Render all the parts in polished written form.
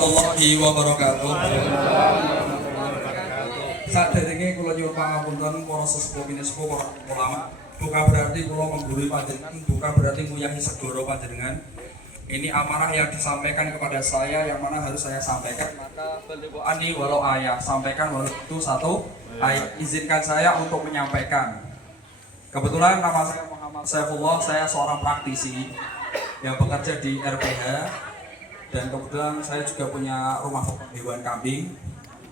Warahmatullahi wabarakatuh. Saderenge kula nyuwun pangapunten para sesepuh minesepuh para ulama. Bukan berarti kula menggurui panjenengan, bukan berarti nguyahi segoro panjenengan. Ini amanah yang disampaikan kepada saya, yang mana harus saya sampaikan. Maka beliau ani walau ayat, sampaikan walau itu satu ayat. Izinkan saya untuk menyampaikan. Kebetulan nama saya Muhammad Saifullah, saya seorang praktisi yang bekerja di RPH. Dan kebetulan saya juga punya rumah hewan kambing.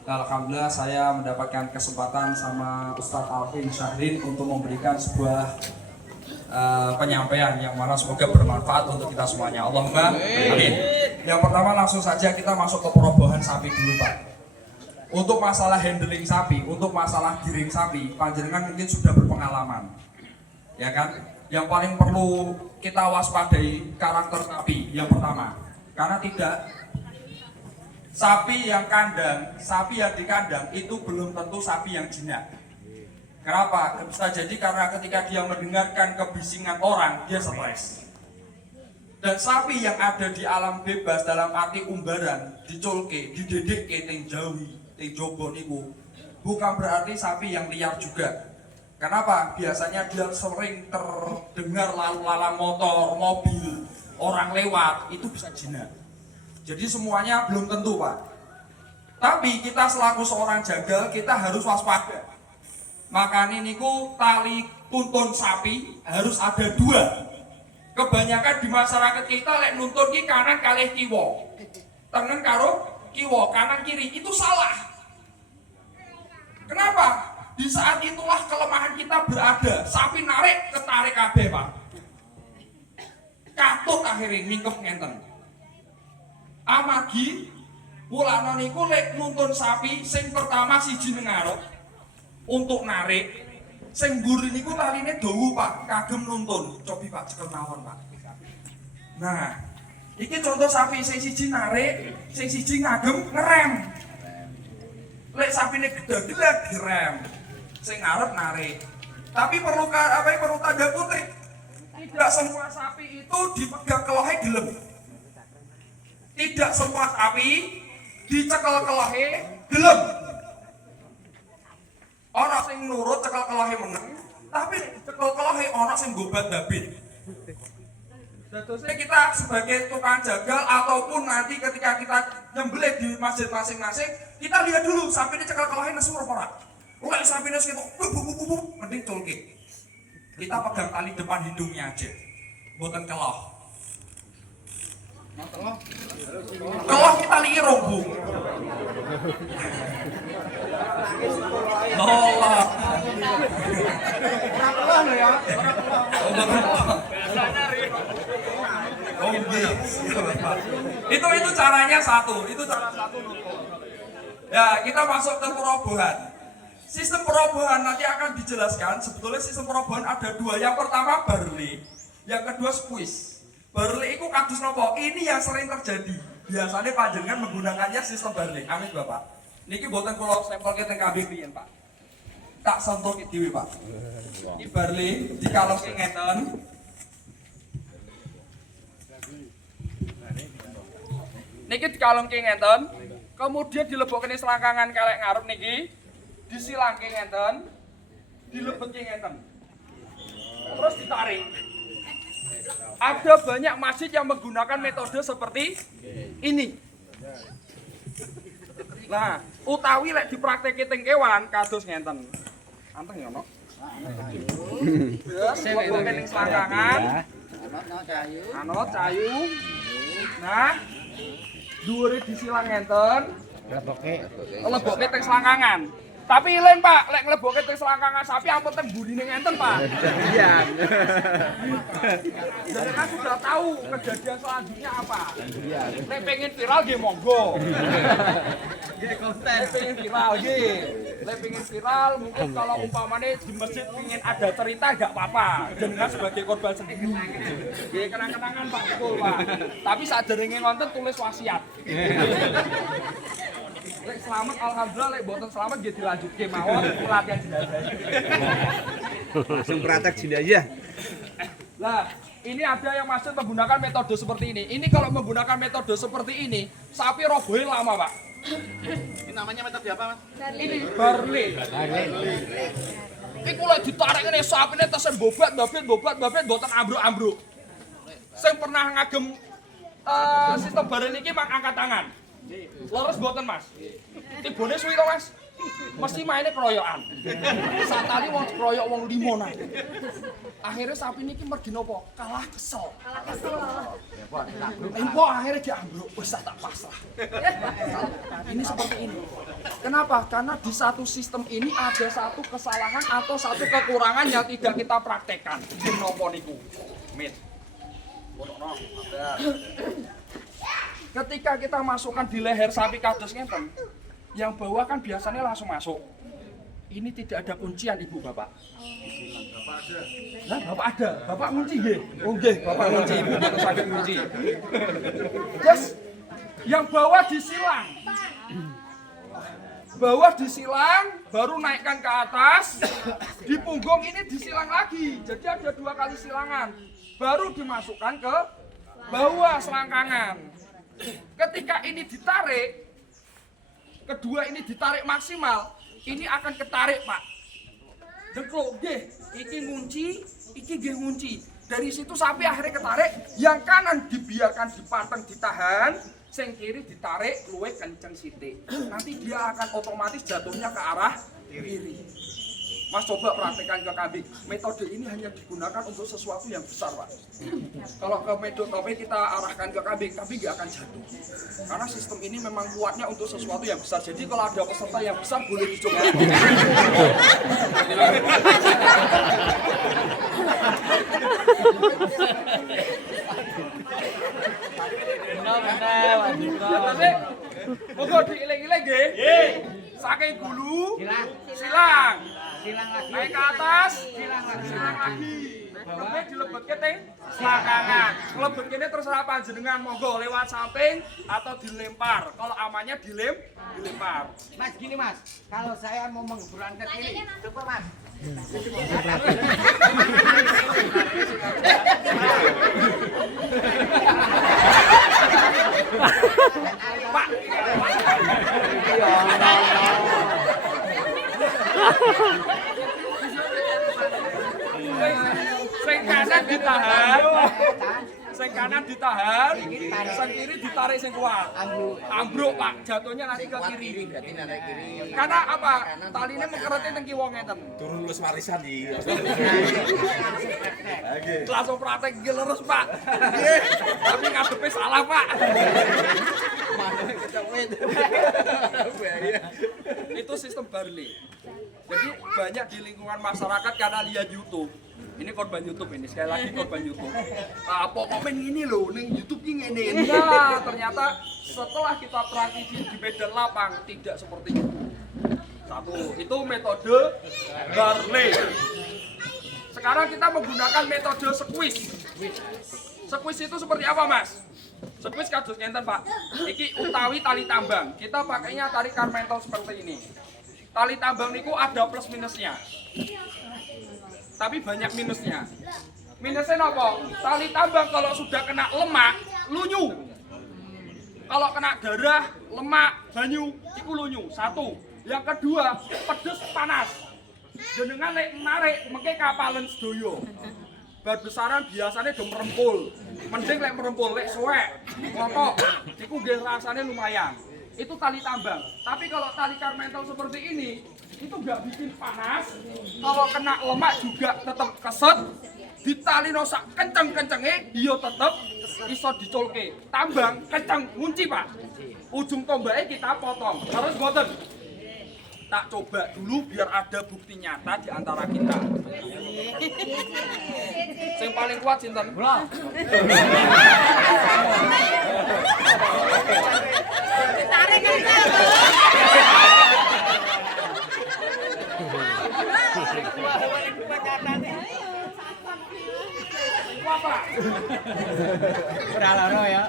Alhamdulillah saya mendapatkan kesempatan sama Ustadz Alvin Syahrin untuk memberikan sebuah penyampaian yang mana semoga bermanfaat untuk kita semuanya. Allahumma amin. Yang pertama langsung saja kita masuk ke perobohan sapi dulu, Pak. Untuk masalah handling sapi, untuk masalah giring sapi, panjenengan mungkin sudah berpengalaman, ya kan? Yang paling perlu kita waspadai karakter sapi yang pertama, karena tidak sapi yang kandang, sapi yang dikandang itu belum tentu sapi yang jinak. Kenapa? Bisa jadi karena ketika dia mendengarkan kebisingan orang, dia stres. Dan sapi yang ada di alam bebas dalam arti umbaran, diculke, didedekke teng jauhi, teng jogo niku, bukan berarti sapi yang liar juga. Kenapa? Biasanya dia sering terdengar lalu lalang motor, mobil, orang lewat, itu bisa jinak. Jadi semuanya belum tentu, Pak. Tapi kita selaku seorang jagal, kita harus waspada. Makanya niku tali tuntun sapi harus ada dua. Kebanyakan di masyarakat kita lek nuntun ki kanan kalih kiwa, tengen karo kiwa, kanan kiri, itu salah. Kenapa? Di saat itulah kelemahan kita berada. Sapi narik, ketarik kabeh, Pak. Katut akhirnya mingkep ngenten. Amargi mulane niku lek nuntun sapi sing pertama siji ngarep untuk narik, sing mburi niku taline dawa, Pak, kagem nuntun. Cobi Pak cekel mawon, Pak. Nah, iki contoh sapi sing siji narik, sing siji ngagem ngerem. Lek sapine gedhe-gedhe direm, sing ngarep narik. Tapi perlu tanda kutip. Tidak semua sapi itu dipegang kelohe gelem. Tidak semua sapi dicekel kelohe gelem. Orang sing nurut cekel kelohe meneng, tapi cekel kelohe orang sing gobat babit. Jadi kita sebagai tukang jagal ataupun nanti ketika kita nyembelih di masjid masing-masing, kita lihat dulu sapi ini cekel kelohe nesu apa ora. Lek sapi nesu kita mending culke. Kita pegang tali depan hidungnya aja, boten keloh. Keloh kita lihat rombong. Nolak. Itu caranya satu, itu cara satu nonton. Ya, kita masuk ke perobohan. Sistem perobohan nanti akan dijelaskan. Sebetulnya sistem perobohan ada dua. Yang pertama barley, yang kedua squeeze. Barley itu kados nopo? Ini yang sering terjadi. Biasanya panjenengan menggunakannya sistem barley. Amin, Bapak. Niki boten kula sampelke teng kambing riyen, Pak. Tak sentuh ki dhewe, Pak. Iki barley dikalungke ngeten. Niki dikalungke ngeten, kemudian dilebokke selangkangan kelek ngarep niki, disilangke ngeten, dilebetke ngeten. Terus ditarik. Ada banyak masjid yang menggunakan metode seperti ini. Nah, utawi lek dipraktekke teng kewan kados ngenten. Anteng ya, Nok? Terus dilebokke ning selangkangan. Anot cayu. Nah, dhuwure disilang ngenten, lebokke teng selangkangan. Tapi ilen, Pak, lek nglebokke teng selangkangan sapi ampun teng burine ngenten, Pak. Kejadian. Jenengan sudah tahu kejadian selanjutnya apa? Lek pengen viral nggih monggo. Nggih konten. Lek pengen viral nggih. Lek pengen viral mungkin kalau umpamane di masjid pengen ada cerita enggak apa-apa. Jenengan sebagai korban sendiri. Nggih kenang-kenangan, Pak, betul, Pak. Tapi saderenge ngonten tulis wasiat. Lek selamat alhamdulillah, lek boten selamat nggih dilanjutke mawon pelatihan jenazah. Langsung praktek jenazah. Lah, ini ada yang masih menggunakan metode seperti ini. Ini kalau menggunakan metode seperti ini, sapi robohnya lama, Pak. Ini namanya metode apa, Mas? Ini barley. Iku lek ditarik ngene sapine tesih bobat, mboten ambruk-ambruk. Sing pernah ngagem sistem barley niki mang angkat tangan. Leres mboten, Mas? Tibone suwi to, Mas? Mesti maine kroyokan. Satali wong kroyok wong 5 nang. Akhirnya sapi niki mergi napa? Kalah kesel. Info akhirnya diambruk, wis tak pasrah. Ini seperti ini. Kenapa? Karena di satu sistem ini ada satu kesalahan atau satu kekurangan yang tidak kita praktekkan. Napa niku? Mit. Ketika kita masukkan di leher sapi kados ngeten, yang bawah kan biasanya langsung masuk. Ini tidak ada kuncian Ibu Bapak. Nah, Bapak ada. Bapak ngunci nggih. Oh nggih, Bapak ngunci. Ibu terus sakit ngunci. Yes. Yang bawah disilang. Bawah disilang, baru naikkan ke atas. Di punggung ini disilang lagi. Jadi ada 2 kali silangan. Baru dimasukkan ke bawah selangkangan. Ketika ini ditarik, kedua ini ditarik maksimal, ini akan ketarik, Pak. Deklok, nggih, iki ngunci, iki nggih ngunci. Dari situ sapi akhirnya ketarik, yang kanan dibiarkan dipanteng ditahan, sing kiri ditarik luwih kenceng sithik. Nanti dia akan otomatis jatuhnya ke arah kiri. Mas coba praktekkan ke kambing. Metode ini hanya digunakan untuk sesuatu yang besar, Pak. Kalau ke metode kita arahkan ke kambing, kambing nggak akan jatuh. Karena sistem ini memang kuatnya untuk sesuatu yang besar. Jadi kalau ada peserta yang besar boleh dicoba. Tapi, monggo diiling-iling nggih. Saking dulu, silang. Naik ke atas, silang lagi. Kemudian dilebetke teng selangkangan. Lebet kene terserah panjenengan, monggo lewat samping atau dilempar. Kalau amannya dilempar. Mas gini Mas, kalau saya mau menggeburan ke kiri, coba Mas. Pak. Sing kanan ditahan, sing kanan ditahan, sing kiri ditarik sing kuat. Ambruk Pak, jatuhnya nanti ke kiri. Karena apa? Talinya mengkereti teng kiwa ngeten. Turun lulus warisan iki. Langsung praktek iki leres Pak. Nggih. Tapi ngadepe salah Pak. Itu sistem barley. Jadi banyak di lingkungan masyarakat karena lihat YouTube. Ini korban YouTube ini, sekali lagi korban YouTube. Apa komen ini loh, ning YouTube ini. Nah, ternyata setelah kita praktisi di medan lapang tidak seperti itu. Satu, itu metode barley. Sekarang kita menggunakan metode squeeze. Squeeze itu seperti apa, Mas? Squeeze kados ngenten, Pak. Iki utawi tali tambang. Kita pakainya tali karmental seperti ini. Tali tambang niku ada plus minusnya. Tapi banyak minusnya. Minusnya apa? Tali tambang kalau sudah kena lemak, lunyu. Kalau kena darah, lemak, banyu, itu lunyu. Satu. Yang kedua, pedes panas. Jenengan lek narik mengke kapalan sedoyo. Bar besaran biasanya do merempul. Mending lek merempul, lek suwek, ngotok, iku nggih rasane lumayan. Itu tali tambang. Tapi kalau tali karmental seperti ini, itu nggak bikin panas. Kalau kena lemak juga tetap keset. Ditali nosak kenceng-kencenge, iya tetap iso diculke. Tambang kenceng ngunci Pak. Ujung tombaknya kita potong. Terus boten. Tak coba dulu biar ada bukti nyata di antara kita. Yang paling kuat sinten? Bola. Tarik aja. Apa? Beralaro ya.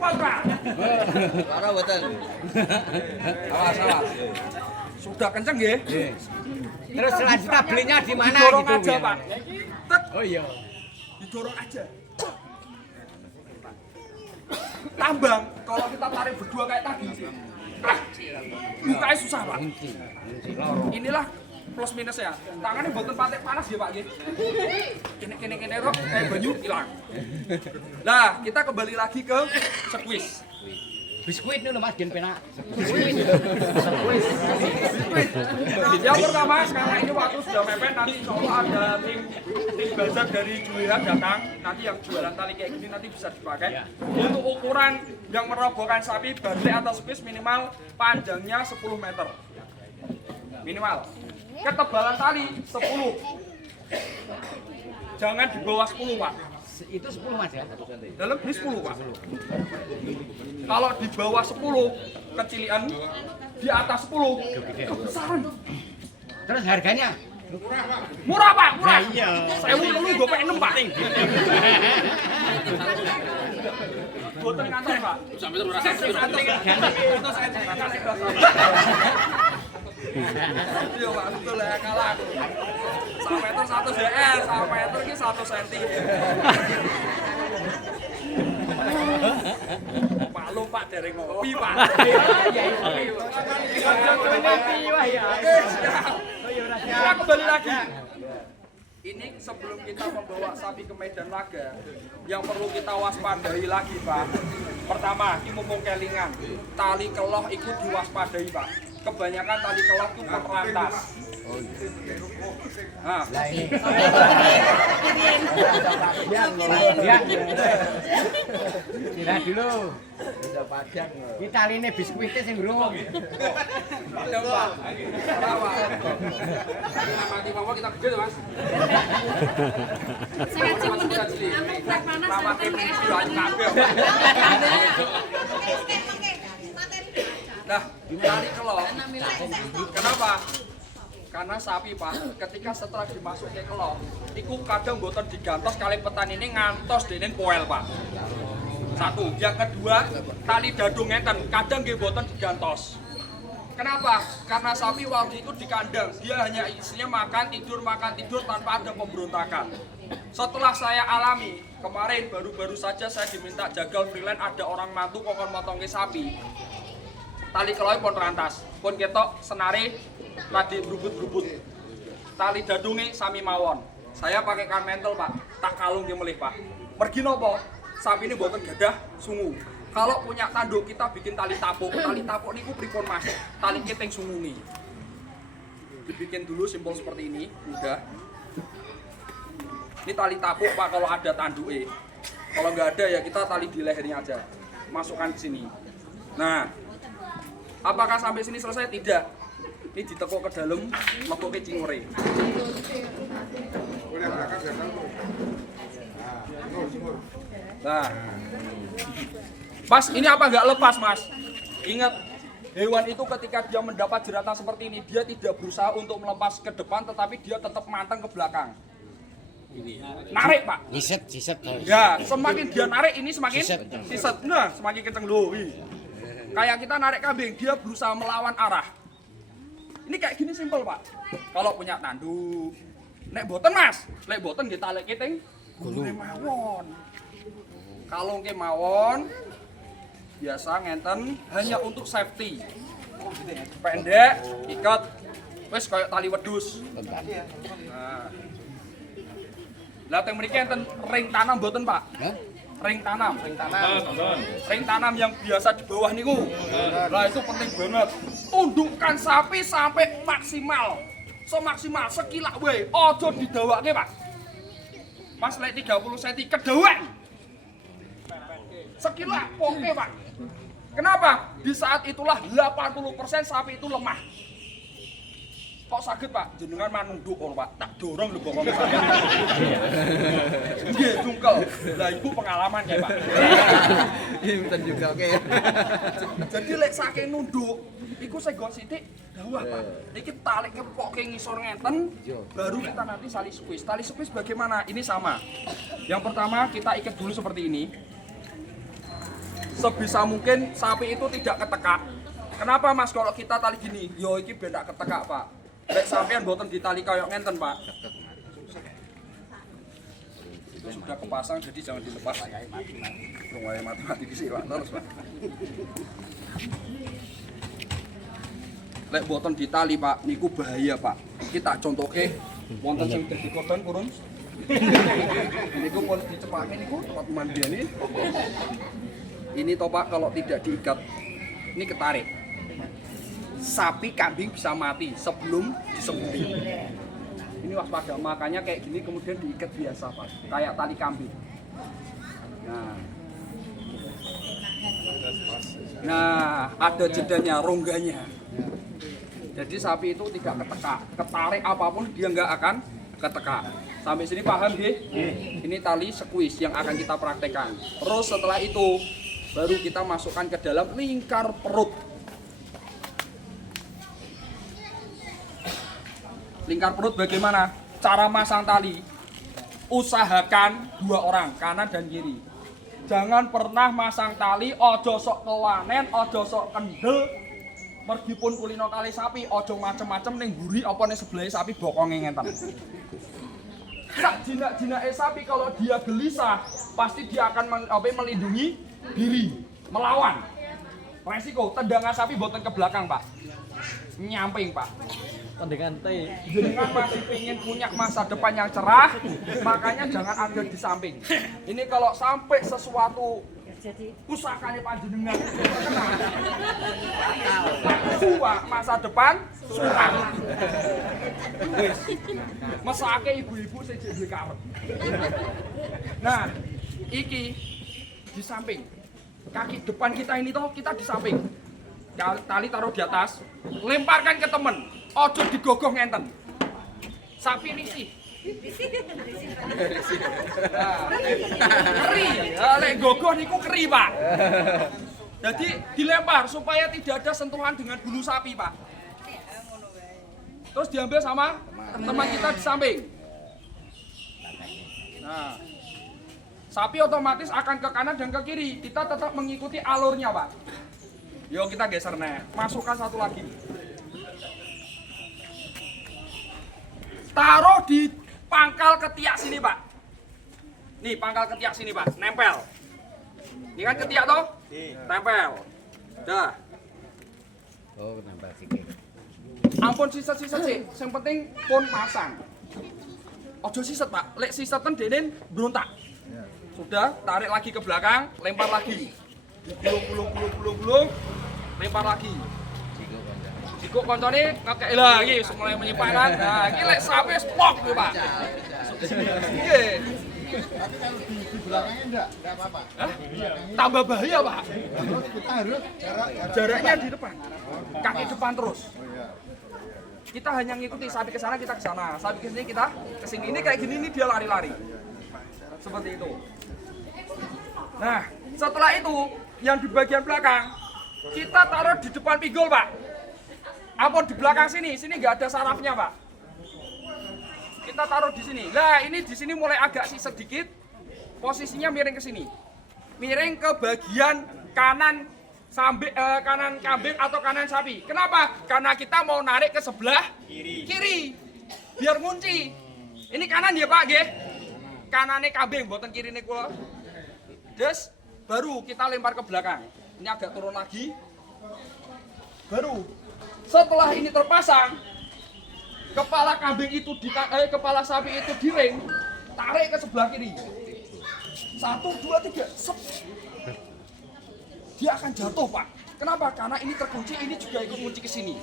Apa? Lara betul. Awas, awas. Sudah kenceng nggih? Terus selanjutnya belinya di mana Dorong gitu aja, ya? Pak. Tet. Oh iya. dorong aja. Tambang, kalau kita tarik berdua kayak tadi, bukanya susah Pak. Inilah plus minusnya. Tangannya boten patek panas ya Pak. Kene rok, banyu hilang. Nah, kita kembali lagi ke squeeze. Biskuit nih Mas, gen penak. Yang pertama, sekarang ini waktu sudah mepet, nanti insya Allah ada tim bazar dari Julian datang. Nanti yang jualan tali kayak gini nanti bisa dipakai. Untuk ukuran yang merobohkan sapi, balik atau squeeze minimal panjangnya 10 meter. Minimal. Ketebalan tali 10. Jangan di bawah 10 Pak. Itu 10 Mas ya? Dalam beli 10 Pak. Kalau di bawah 10 kecilian, di atas 10 kebesaran. Terus harganya? Murah Pak, murah. Nah, iya. Saya dulu gopek 6 Pak. Boten ngantor Pak. Sampai terus rasa Iya Pak, betul ya kalah aku. 1 meter 1 cm, 1 meter ini 1 cm. Maklum Pak dari ngopi Pak. Kita kembali lagi. Ini sebelum kita membawa sapi ke Medan Laga, yang perlu kita waspadai lagi Pak. Pertama, ini mumpung kelingan, tali keloh ikut diwaspadai Pak. Kebanyakan tali keloh itu merantas. Nah, ini. Kira dulu. Kita ini biskuitnya sing ngurung. ada Pak. Rawat. Mati monggo kita gede Mas. Saya cuma mundur, anu trek panas, Rawat trek ini panas. jualan kabel. Nah, tali keloh. Kenapa? Karena sapi Pak, ketika setelah dimasuk ke keloh, itu kadang boten digantos kali petani ini ngantos denen poel Pak. Satu, yang kedua, tali dadung ngeten, kadang nggih boten digantos. Kenapa? Karena sapi waktu itu di kandang, dia hanya isinya makan tidur tanpa ada pemberontakan. Setelah saya alami, kemarin baru-baru saja saya diminta jagal freelance, ada orang mantu kokon motongke sapi. Tali keloh pun rantas, pun ketok senare tadi berubut-berubut. Tali dadunge sami mawon. Saya pakai kan mental Pak, tak kalung ki melih Pak. Pergi nopo? Sapi ini boten gadah sungu. Kalau punya tanduk kita bikin tali tapuk. Tali tapuk niku pripun Mas? Tali keteng sunguni. Dibikin dulu simpel seperti ini, udah. Ini tali tapuk Pak kalau ada tanduke. Kalau nggak ada ya kita tali di lehernya aja. Masukkan ke sini. Nah, apakah sampai sini selesai? Tidak. Ini ditekuk ke dalam, mlebu ke cingure. Nah, Mas, ini apa nggak lepas Mas? Ingat, hewan itu ketika dia mendapat jeratan seperti ini, dia tidak berusaha untuk melepas ke depan, tetapi dia tetap manteng ke belakang. Narik Pak. Siset. Ya, semakin dia narik ini semakin siset. Nah, semakin kenceng loh. Kayak kita narik kambing, dia berusaha melawan arah. Ini kayak gini simpel Pak. Kalau punya tanduk, nek boten Mas, nek boten nggih talek keting gulune mawon. Kalau nggih mawon biasa ngenten hanya untuk safety. Pendek, ikat, wis kayak tali wedhus. Nah. Lah teng mriki enten ring tanam boten Pak? Ring tanam. Ring tanam yang biasa di bawah niku. Nah itu penting banget. Tundukkan sapi sampai maksimal. Semaksimal sekilak wae. Aja didawake, Pak. Mas lek 30 cm kedawak. Sekilak poke, Pak. Kenapa? Di saat itulah 80% sapi itu lemah. Kok sakit Pak? Jenengan manunduk kok Pak, tak dorong lho bokong saya. Nggih, dungkel. Lah iku pengalaman ya Pak. Iya betul juga oke. Jadi lek saking nunduk, iku segok sithik dawah Pak. Iki talik kepoke ngisor ngenten, baru kita nanti tali squeeze. Tali squeeze bagaimana? Ini sama. Yang pertama kita ikat dulu seperti ini. Sebisa mungkin sapi itu tidak ketekak. Kenapa Mas kalau kita tali gini? Yo iki ben tak ketekak Pak. Lek sampean boten ditali kaya ngenten, Pak. itu sudah kepasang, jadi jangan dilepas. Rumahnya mati-mati di sini, Pak. Terus, Pak. Lek boten ditali, Pak, niku bahaya, Pak. Kita contohke wonten sing dadi korban purun. Niku pun dicepake niku tempat mandiane. Ini toh, Pak, kalau tidak diikat ini ketarik. Sapi kambing bisa mati sebelum disembelih. Ini waspada, makanya kayak gini kemudian diikat biasa, Pak. Kayak tali kambing. Nah, ada jedanya, rongganya. Jadi sapi itu tidak ketekak, ketarik apapun dia nggak akan ketekak. Sampai sini paham, nggih? Ini tali squeeze yang akan kita praktekkan. Terus setelah itu baru kita masukkan ke dalam lingkar perut. Lingkar perut bagaimana? Cara masang tali. Usahakan 2 orang, kanan dan kiri. Jangan pernah masang tali, ojo sok kewanen, ojo sok kendel. Mergipun kulino kali sapi, ojo macem-macem ning mburi apa ning sebelah sapi bokonge ngenten. Sak jinak-jinake sapi kalau dia gelisah, pasti dia akan melindungi diri, melawan. Resiko tendangan sapi boten ke belakang, Pak. Nyamping, Pak. Tendangan teh. Jenengan masih ingin punya masa depan yang cerah, makanya jangan ada di samping. Ini kalau sampai sesuatu pusakanya panjenengan kena, masa depan suram. Mesake ibu-ibu sing duwe kamar. Nah, iki di samping. Kaki depan kita ini toh kita di samping. Tali taruh di atas, lemparkan ke temen. Ojo digogoh ngenten. Sapi ini sih. Keri, lek gogoh niku keri, Pak. Jadi dilempar supaya tidak ada sentuhan dengan bulu sapi, Pak. Terus diambil sama teman kita di samping. Nah, sapi otomatis akan ke kanan dan ke kiri. Kita tetap mengikuti alurnya, Pak. Yuk kita geser nih. Masukkan satu lagi. Taruh di pangkal ketiak sini, Pak. Nih, pangkal ketiak sini, Pak. Nempel. Ini kan ketiak toh? Tempel. Dah. Oh, nambah sikit. Ampun siset-siset sih. Yang penting pun pasang. Ojo siset, Pak. Lek sisetan denen berontak. Sudah, tarik lagi ke belakang, lempar lagi. Gulung, lempar lagi. Jiko koncone ngekek lah iki mulai menyimpangkan. Nah, iki lek sapi spok iki, Pak. Nggih. Tapi kalau di belakangnya enggak apa-apa. Tambah bahaya, Pak. Terus kita harus Jaraknya di depan. Kaki depan terus. Kita hanya ngikuti sapi ke sana, kita ke sana. Sapi ke sini, kita ke sini. Ini kayak gini nih dia lari-lari. Seperti itu. Nah, setelah itu yang di bagian belakang kita taruh di depan pinggul, Pak. Apa di belakang sini? Sini nggak ada sarafnya, Pak. Kita taruh di sini. Nah, ini di sini mulai agak sih sedikit. Posisinya miring ke sini. Miring ke bagian kanan kanan kambing atau kanan sapi. Kenapa? Karena kita mau narik ke sebelah kiri. Biar ngunci. Ini kanan ya, Pak, nggih. Kanane kambing, mboten kirine kula. Terus baru kita lempar ke belakang. Ini agak turun lagi. Baru setelah ini terpasang, kepala kambing itu kepala sapi itu diring, tarik ke sebelah kiri. 1, 2, 3, sep. Dia akan jatuh, Pak. Kenapa? Karena ini terkunci, ini juga ikut kunci ke sini.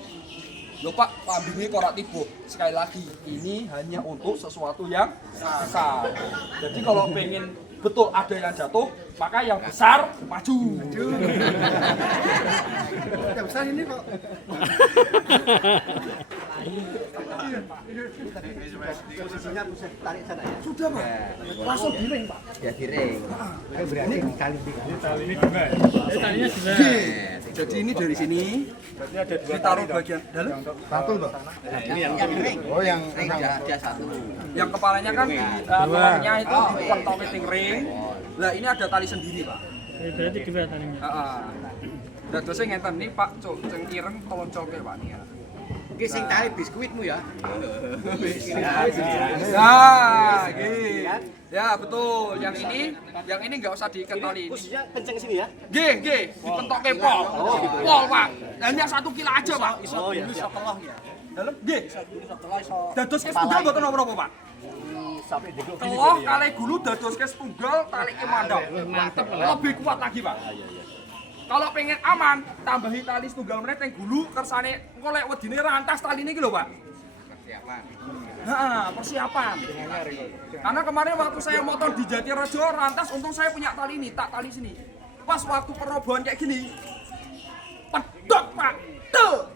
Loh, Pak, kambingnya kok ora tiba. Sekali lagi, ini hanya untuk sesuatu yang besar. Jadi kalau pengen betul ada yang jatuh, maka yang besar maju. yang besar ini kok. Posisinya bisa tarik sana ya. Sudah, Pak. Langsung diring, Pak. Ya diring. Berarti kali Jadi ini dari sini ditaruh bagian dalam. Satu toh. ini yang diring. Oh, yang Dia satu. Yang kepalanya kan tulangnya itu dipentok ke ring. Lah ini ada tali sendiri, Pak. Berarti dua talinya. Heeh. Dadosnya ngenten nih, Pak, cuk, sing ireng tolong colke, Pak, nih ya. Ki sing tali biskuitmu ya. Nah, gini. Ya betul. Yang ini nggak usah diikat tali ini. Posisinya kenceng sini ya. Gih, dipentokke pol. Pol, Pak. Hanya 1 kilo aja, Pak. Oh iya. Dalam gih. Dados ke setunggal mboten napa-napa, Pak. Sampai degok gini. Teloh kali gulu dados ke setunggal tali ke mandap. Lebih kuat lagi, Pak. Kalau pengen aman, tambahi tali setunggal menit yang gulu kersane engko lek wedine rantas taline iki lho, Pak. Persiapan. Nah, persiapan. Karena kemarin waktu saya motor di Jatirejo rantas, untung saya punya tali ini, tak tali sini. Pas waktu perobohan kayak gini, pedot, Pak. Tuh.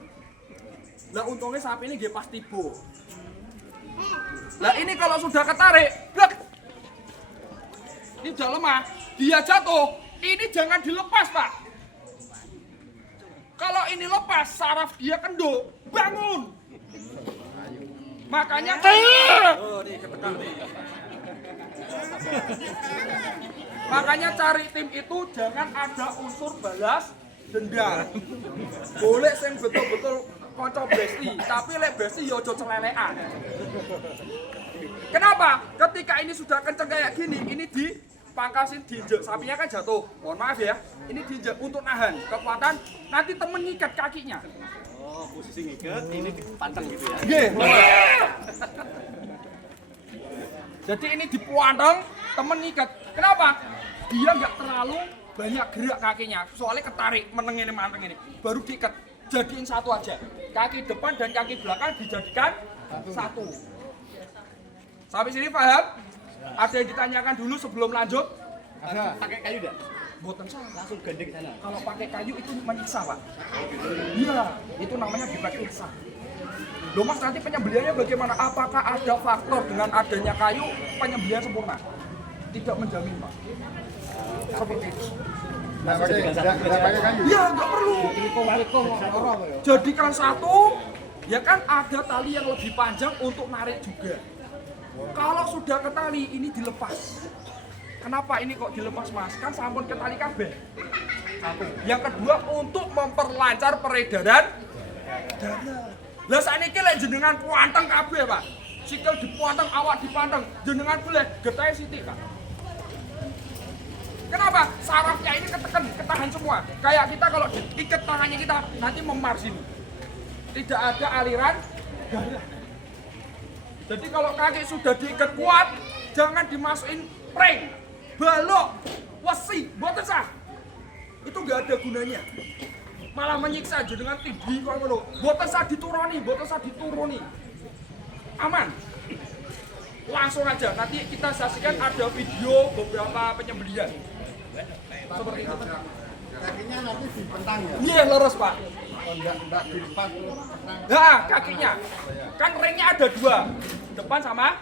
Lah untungnya sapi ini nggih pas tiba. Lah ini kalau sudah ketarik, blek. Ini udah lemah, dia jatuh. Ini jangan dilepas, Pak. Kalau ini lepas, saraf dia kendor, bangun. Makanya makanya cari tim itu jangan ada unsur balas dendam. Boleh sing betul-betul kanca besti, tapi lek besti yo aja celelekan. Kenapa? Ketika ini sudah kenceng kayak gini, ini dipangkasin diinjek, sapinya kan jatuh. Mohon maaf ya, ini diinjek untuk nahan kekuatan. Nanti temen ngikat kakinya. Oh, posisi ngikat, ini dipanteng gitu ya. Nggih. Jadi ini dipuanteng, temen ngikat. Kenapa? Dia nggak terlalu banyak gerak kakinya, soalnya ketarik meneng ini manteng ini. Baru diikat, jadiin satu aja. Kaki depan dan kaki belakang dijadikan satu. Sampai sini paham? Ada yang ditanyakan dulu sebelum lanjut? Ada. Pakai kayu enggak? Boten salah. Langsung gandeng ke sana. Kalau pakai kayu itu menyiksa, Pak. Iya, itu namanya dipaksa. Loh Mas, nanti penyembelihannya bagaimana? Apakah ada faktor dengan adanya kayu penyembelihan sempurna? Tidak menjamin, Pak. Seperti itu. Nggak pakai kayu. Ya, nggak perlu. Jadikan satu, ya kan ada tali yang lebih panjang untuk narik juga. Kalau sudah ke tali, ini dilepas. Kenapa ini kok dilepas, Mas? Kan sampun ke tali kabeh. Satu. Yang kedua, untuk memperlancar peredaran darah. Lah sakniki lek jenengan puanteng kabeh, Pak. Sikil dipuanteng, awak dipanteng, jenengan boleh getahe sithik, Pak. Kenapa? Sarafnya ini ketekan, ketahan semua. Kayak kita kalau diikat tangannya kita, nanti memar sini. Tidak ada aliran darah. Jadi kalau kaki sudah diikat kuat, jangan dimasukin prank, balok, wesi, mboten sah. Itu nggak ada gunanya. Malah menyiksa jenengan tinggi kok ngono. Mboten sah dituruni, mboten sah dituruni. Aman. Langsung aja, nanti kita saksikan ada video beberapa penyembelihan. Seperti itu. Kakinya nanti dipentang ya. Iya, lurus, Pak. Oh, enggak dilepas pentang. Nah, kakinya. Kan ringnya ada dua. Depan sama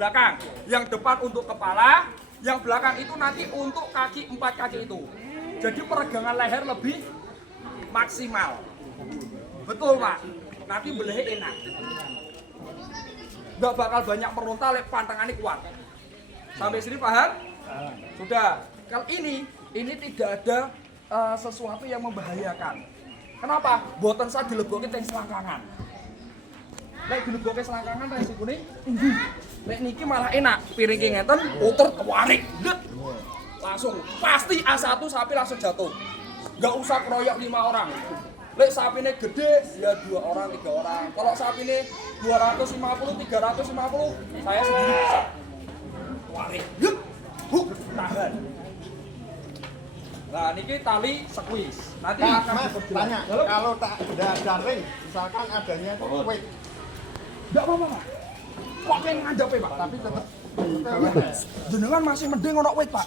belakang. Yang depan untuk kepala, yang belakang itu nanti untuk kaki, 4 kaki itu. Jadi peregangan leher lebih maksimal. Betul, Pak. Nanti belehnya enak. Nggak bakal banyak meronta, pantangannya kuat. Sampai sini paham? Sudah. Kalau ini tidak ada sesuatu yang membahayakan. Kenapa? Boten saya dilebokke teng selangkangan. Lek dilebokke selangkangan resikone tinggi. Lek niki malah enak, piringke ngeten, puter kewarik. Langsung pasti A1 sapi langsung jatuh. Enggak usah keroyok 5 orang. Lek sapine gede ya 2 orang, 3 orang. Kalau sapine 250, 350, saya sendiri bisa. Warik. Tahan. Nah, niki tali squeeze. Nanti Nah, akan Mas, diperjelas. tanya, kalau tak ada ring, misalkan adanya itu weight, Enggak apa-apa, Pak. Kok pengen ngandepe, Pak? tapi tetap Jenengan masih mending ono wit, Pak.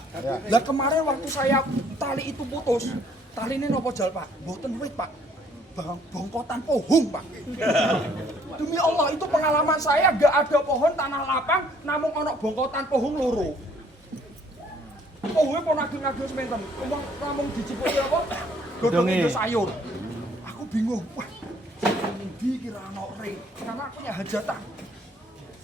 Lah kemarin waktu saya tali itu putus, tali ini nopo jal, Pak? Mboten wit, Pak. Bongkotan pohon, Pak. Demi Allah, itu pengalaman saya, gak ada pohon tanah lapang, namun ono bongkotan pohon loro. Pohonnya pun ageng-ageng sementen. Namun dicipuki apa? Godhong sayur. Aku bingung. Wah, ini kira ono ring. Karena aku punya hajatan.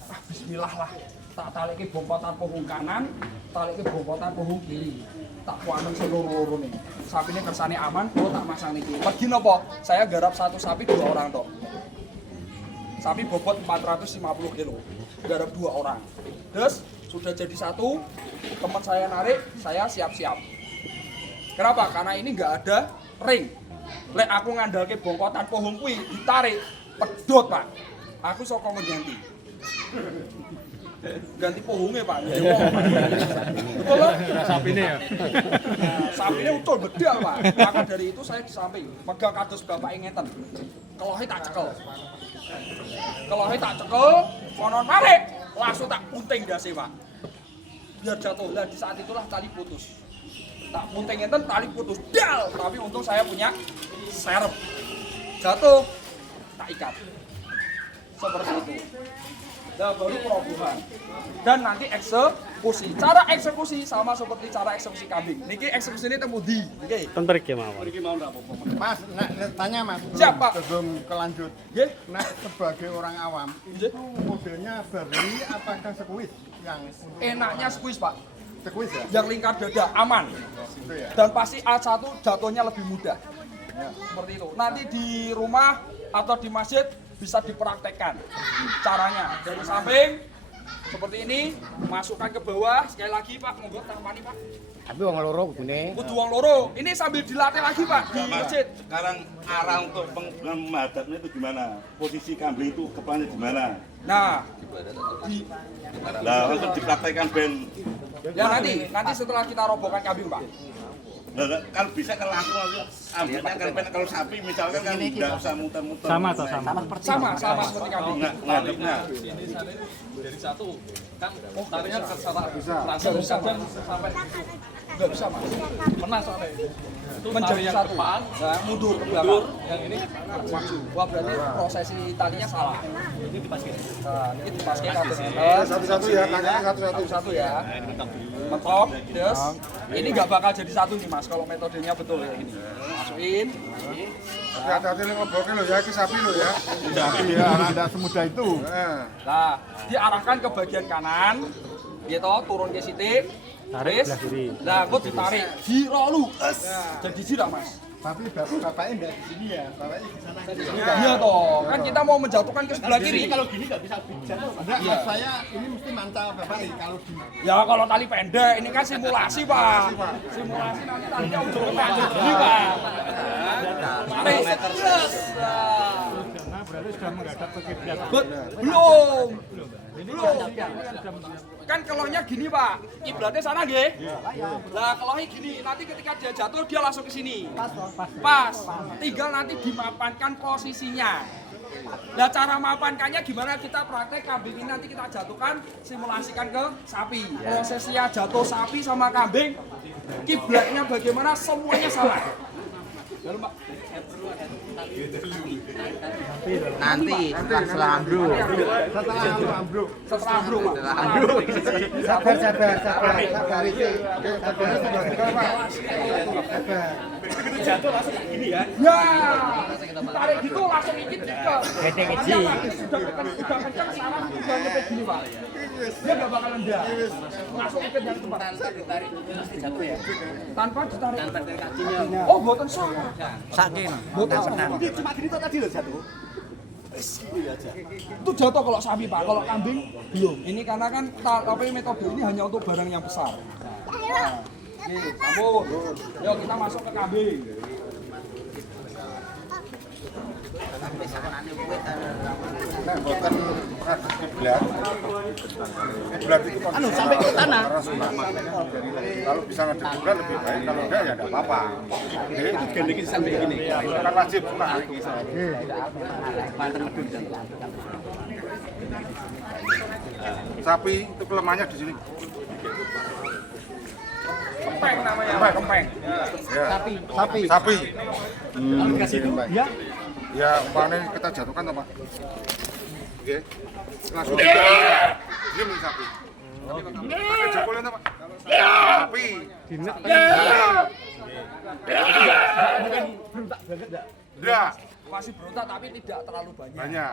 Ah, bismillah lah. Tak talike bongkotan pohon kanan, talike bongkotan pohon kiri. Tak puaneng seluruh nih. Sapine kersane aman, kok tak masang niki. Pergi nopo? Saya garap satu sapi 2 orang tok. sapi bobot 450 kilo, garap 2 orang. Terus sudah jadi satu, teman saya narik, saya siap-siap. Kenapa? Karena ini nggak ada ring. Lek aku ngandalke bongkotan pohon kuwi ditarik, pedot Pak. Aku sokong ganti. Ganti pohonnya Pak. Betul loh? Sapine ya. Sapine utul bedal Pak. Maka dari itu saya di samping megang kados bapak ngeten. Kelohe tak cekel. Kelohe tak cekel, konon narik, langsung tak punting dasi Pak. Biar jatuh. Lah di saat itulah tali putus. Tak punting ngeten tali putus. Dal, tapi untung saya punya serep. Jatuh, tak ikat. Seperti itu. Nah, baru perobohan. Dan nanti eksekusi. Cara eksekusi sama seperti cara eksekusi kambing. Niki eksekusi ini temu di. Niki. Tentu iki mawon. Iki mau ndak apa-apa. Mas, tanya Mas. Siap, Pak. Sebelum kelanjut. Nggih. Nah, sebagai orang awam, Nggih. itu modelnya Barley apakah sekuis? Yang Enaknya squeeze, Pak. sekuis ya? Yang lingkar dada aman. Itu ya. Dan pasti A1 jatuhnya lebih mudah. Ya. Seperti itu. Nanti di rumah atau di masjid bisa dipraktekkan caranya. Dari samping seperti ini, masukkan ke bawah. Sekali lagi Pak, monggo tampani Pak. Tapi wong loro kudune. Kudu wong loro. Ini sambil dilatih lagi Pak di masjid. Sekarang arah untuk menghadapnya itu gimana? Posisi kambing itu kepalanya di mana? Nah, di, Nah, untuk dipraktekkan Ben. ya nanti setelah kita robohkan kambing Pak. Nah, kan bisa kan langsung ambilnya kan Ben kalau sapi misalkan kan nggak usah muter-muter. Sama atau sama? Sama seperti kambing. Ngadepnya. Dari satu kan tarinya bisa. Nggak bisa dan sampai nggak bisa Mas. Pernah soalnya. Itu Menjadi yang satu. depan, Nah, mundur ke belakang. yang ini Maju. Wah berarti prosesi talinya salah. ini dipaskin. Nah, ini dimasukin kabel Satu-satu ya, tangannya satu-satu. satu-satu ya. Mentok, terus ini nggak bakal jadi satu nih Mas kalau metodenya betul ya ini. Masukin. Hati-hati nih ngobrolnya lo ya, ini sapi lo ya. Sapi ya, tidak semudah itu. Nah, diarahkan ke bagian kanan. Gitu, turun ke situ. Tarik. Nah, kok ditarik. Dirolu. Jadi jirak Mas. Tapi bapaknya tidak di sini ya, bapaknya di sana. Iya toh, kan kita mau menjatuhkan ke sebelah kiri. Kalau gini nggak bisa jatuh. Enggak, mas saya ini mesti mantap bapaknya kalau di Ya kalau tali pendek, ini kan simulasi Pak. Simulasi nanti talinya ujung ke ujung gini Pak. Tarik. Yes. Nah, berarti sudah menghadap ke kiblat. Belum. Kan kelohnya gini Pak, kiblatnya sana nggih. Lah kelohnya gini, nanti ketika dia jatuh dia langsung ke sini. Pas. Tinggal nanti dimapankan posisinya. Nah cara mapankannya gimana kita praktek kambing ini nanti kita jatuhkan, simulasikan ke sapi. Prosesnya jatuh sapi sama kambing, kiblatnya bagaimana semuanya sama. Lalu Mbak. Nanti setelah ambruk. Setelah ambruk. Setelah ambruk Pak. Sabar. Jatuh langsung gini ya. Ya, tarik gitu langsung ikut ke. Gede-gede. Udah kencang sana, udah nyepet gini Pak. Dia nggak bakal nendang. Langsung ikut yang tempat. Tanpa ditarik. Oh, boten salah. Saking. Boten salah. Ini cuma gini tuh tadi loh jatuh. Itu jatuh kalau sapi Pak, kalau kambing belum. Ini karena kan tapi metode ini hanya untuk barang yang besar. Nah, oke, sambut. Yuk kita masuk ke kambing. Nah, bukan kiblat. Kiblat itu kan Sampai ke tanah. kalau bisa ngadep kiblat lebih baik, kalau enggak ya enggak apa-apa. Itu gendengin sampai gini. Kan wajib sunah. Sapi itu kelemahannya di sini. Kempeng namanya, kempeng. Ya. Sapi. Ya. Ya, umpamanya kita jatuhkan toh, Pak. Oke. Langsung diam sapi. Pakai jempolnya toh, Pak. Sapi. Bukan berontak banget enggak? Enggak, Masih berontak tapi tidak terlalu banyak. banyak.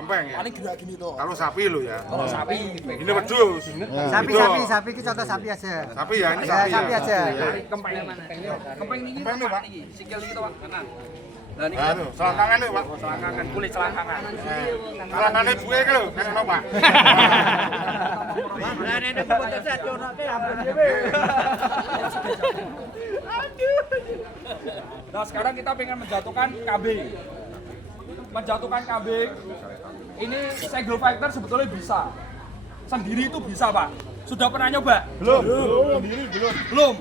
Kempeng ya. Paling gerak gini tuh. Kalau sapi lo ya. Kalau sapi Ini wedhus. Sapi itu contoh sapi aja. Sapi ya, ini Ya, sapi. sapi ya. aja. Iya. kempeng ini Kempeng nih, Pak. niki sikil iki to Pak kanan. Lah niki Nah, tuh, selangkangan nih, Pak. selangkangan kulit selangkangan. Selangkangan buke iki lho, kan ono, Pak. Lah nek foto saya conoke ampun dhewe. Nah sekarang kita pengen menjatuhkan KB. Menjatuhkan KB ini segel fighter sebetulnya bisa. Sendiri itu bisa Pak. Sudah pernah nyoba? Belum. Sendiri belum. Belum.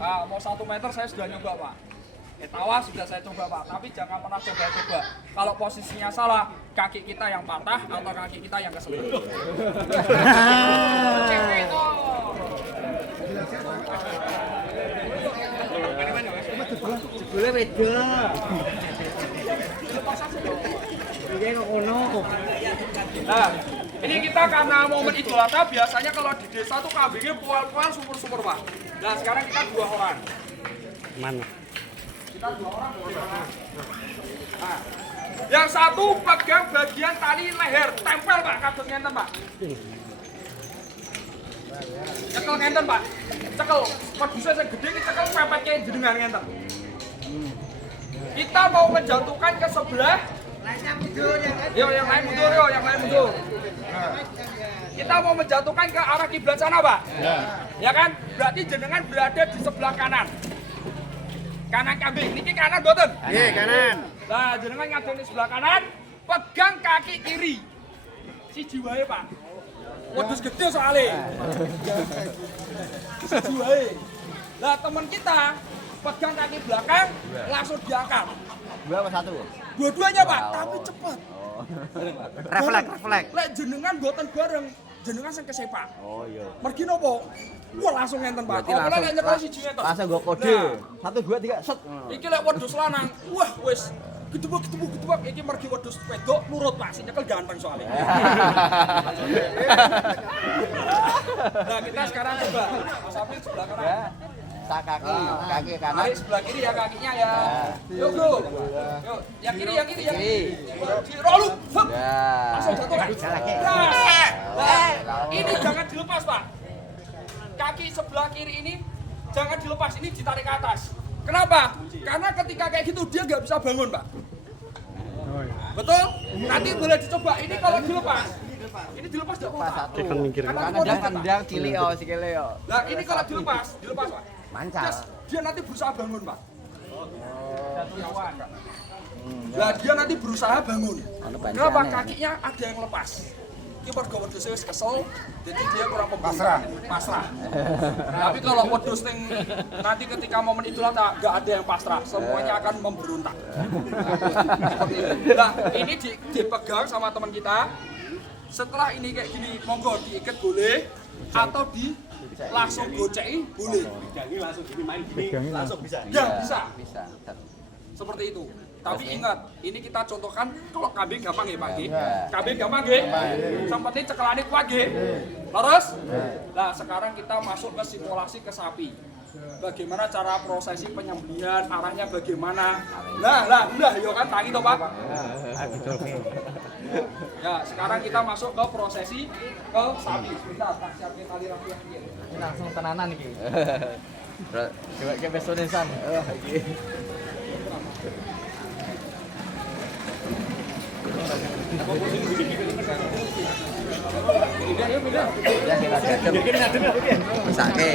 Nah, mau 1 meter saya sudah nyoba Pak. Tawa sudah saya coba Pak, tapi jangan pernah coba-coba. Kalau posisinya salah, kaki kita yang patah atau kaki kita yang keselip. Cewek itu. Boleh beda. Iki kok ngono. Nah, ini kita karena momen Idul Adha biasanya kalau di desa tuh kambingnya pual-pual sumur-sumur Pak. Nah sekarang kita 2 orang. Mana? Kita 2 orang. Nah, yang satu pegang bagian tali leher, tempel Pak, kados ngenten Pak. Cekel ngenten Pak, cekel. Pedusnya saya gede, cekel pepetnya jenengan ngenten. Kita mau menjatuhkan ke sebelah. Yo, yang lain mundur, yo, yang lain mundur. Kita mau menjatuhkan ke arah kiblat sana, Pak. Ya kan? Berarti jenengan berada di sebelah kanan. Kanan kambing. Niki kanan mboten? Iya, kanan. Nah, jenengan ngadeg di sebelah kanan, pegang kaki kiri. Siji wae, Pak. Wedhus gede soalnya. Siji wae. Lah, teman kita pegang kaki belakang, langsung diangkat. 2 apa 1? Dua-duanya Pak, tapi cepat. Refleks. Lek jenengan mboten bareng, jenengan sing kesepak. Oh iya. Mergi nopo? Wah langsung ngenten Pak. Berarti Apa lek nyekel siji ngenten? Langsung go kode. Nah, 1 2 3 set. iki lek wedhus lanang, wah wis gedebuk iki mergi wedhus wedok nurut Pak, sing nyekel ganteng soalnya. Nah, kita sekarang coba. Mas Afif sebelah kanan. Sak kaki kanan. Mari sebelah kiri ya kakinya ya. Yuk, Bro. Yuk, yang kiri. Di rolu. Hup. Ya. Langsung jatuh kan? Nah, ini jangan dilepas Pak. Kaki sebelah kiri ini jangan dilepas, ini ditarik ke atas. Kenapa? Karena ketika kayak gitu dia nggak bisa bangun Pak. Betul? Nanti boleh dicoba. Ini kalau dilepas, ini dilepas nggak apa-apa. Karena Karena kandang cilik oh sikile yo. Nah ini kalau dilepas Pak. Mancal. Dia nanti berusaha bangun Pak. Nah dia nanti berusaha bangun. Kenapa? Kakinya ada yang lepas. Ini warga wedhus wis kesel, jadi dia kurang pemberontak. Pasrah. Tapi kalau wedhus yang nanti ketika momen Idul Adha nggak ada yang pasrah, semuanya akan memberontak. Seperti itu. Nah ini dipegang sama teman kita. Setelah ini kayak gini, monggo diikat boleh, atau langsung goceki boleh. Langsung bisa. Ya bisa. Bisa. Seperti itu. Tapi ingat, ini kita contohkan kalau kambing gampang ya Pak G. Kambing gampang G. Sempatnya cekelane kuat G. Terus? Nah, sekarang kita masuk ke simulasi ke sapi. Bagaimana cara prosesi penyembelihan, arahnya bagaimana. Lah, ya kan tangi toh Pak. Ya, sekarang kita masuk ke prosesi ke sapi. Sebentar, tak siapin tali rapiah iki. Langsung tenanan iki. Coba ke besone san. Iki. Ya kita bisa ke.